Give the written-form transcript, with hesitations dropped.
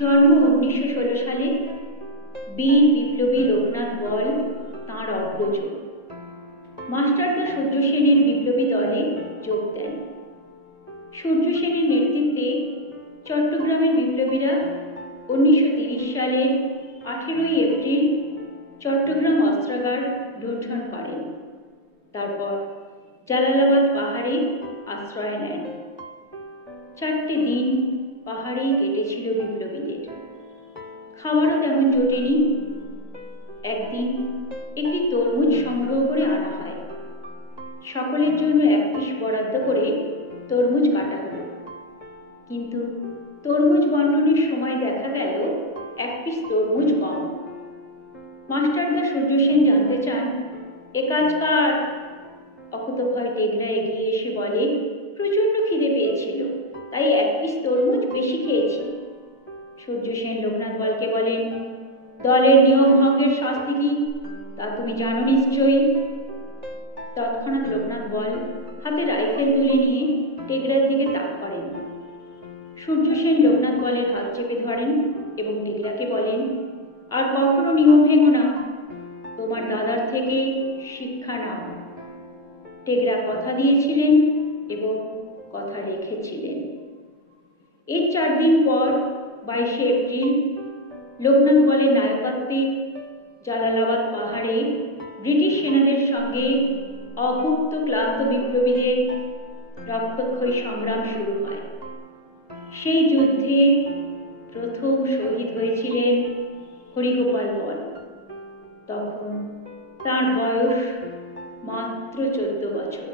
জন্ম 1916 সালে। বীর বিপ্লবী লোকনাথ বল তাঁর অগ্রজ। মাস্টারদা সূর্য সেনের বিপ্লবী দলে যোগ দেন। সূর্য সেনের নেতৃত্বে চট্টগ্রামের বিপ্লবীরা 1930 সালের 18 এপ্রিল চট্টগ্রাম অস্ত্রাগার লুণ্ঠন করেন। তারপর জালালাবাদ পাহাড়ে আশ্রয় নেয়। 4টে দিন পাহাড়েই কেটেছিল বিপ্লবীদের। খাবারও তেমন জোটেনি। একদিন একটি তরমুজ সংগ্রহ করে আনা হয়। সকলের জন্য 1 পিস বরাদ্দ করে তরমুজ কাটা হলো। কিন্তু তরমুজ বণ্টনের সময় দেখা গেল 1 পিস তরমুজ কম। মাস্টারদা সূর্য সেন জানতে চান, এ কাজ কার? অকুতোভয় টেগরা এগিয়ে এসে বলে, প্রচণ্ড খিদে পেয়েছিল, তাই 1 পিস তরমুজ বেশি খেয়েছি। সূর্য সেন লোকনাথ বলকে বলেন, দলের নিয়ম ভঙ্গের শাস্তি কি তা তুমি জানো নিশ্চয়ই। তৎক্ষণাৎ লোকনাথ বল হাতে রাইফেল তুলে নিয়ে টেগরার দিকে তাক করেন। সূর্য সেন লোকনাথ বলের হাত চেপে ধরেন এবং টেগরাকে বলেন, আর কখনো নিয়ম ভেঙো না, তোমার দাদার থেকে শিক্ষা নাও। টেগরা কথা দিয়েছিলেন এবং কথা রেখেছিলেন। এর 4 দিন পর 22 এপ্রিল লোকনাথ বলের নায়কত্বে জালালাবাদ পাহাড়ে ব্রিটিশ সেনাদের সঙ্গে অভুক্ত ক্লান্ত বিপ্লবীদের রক্তক্ষয়ী সংগ্রাম শুরু হয়। সেই যুদ্ধে প্রথম শহীদ হয়েছিলেন হরিগোপাল বল। তখন তাঁর বয়স মাত্র 14 বছর।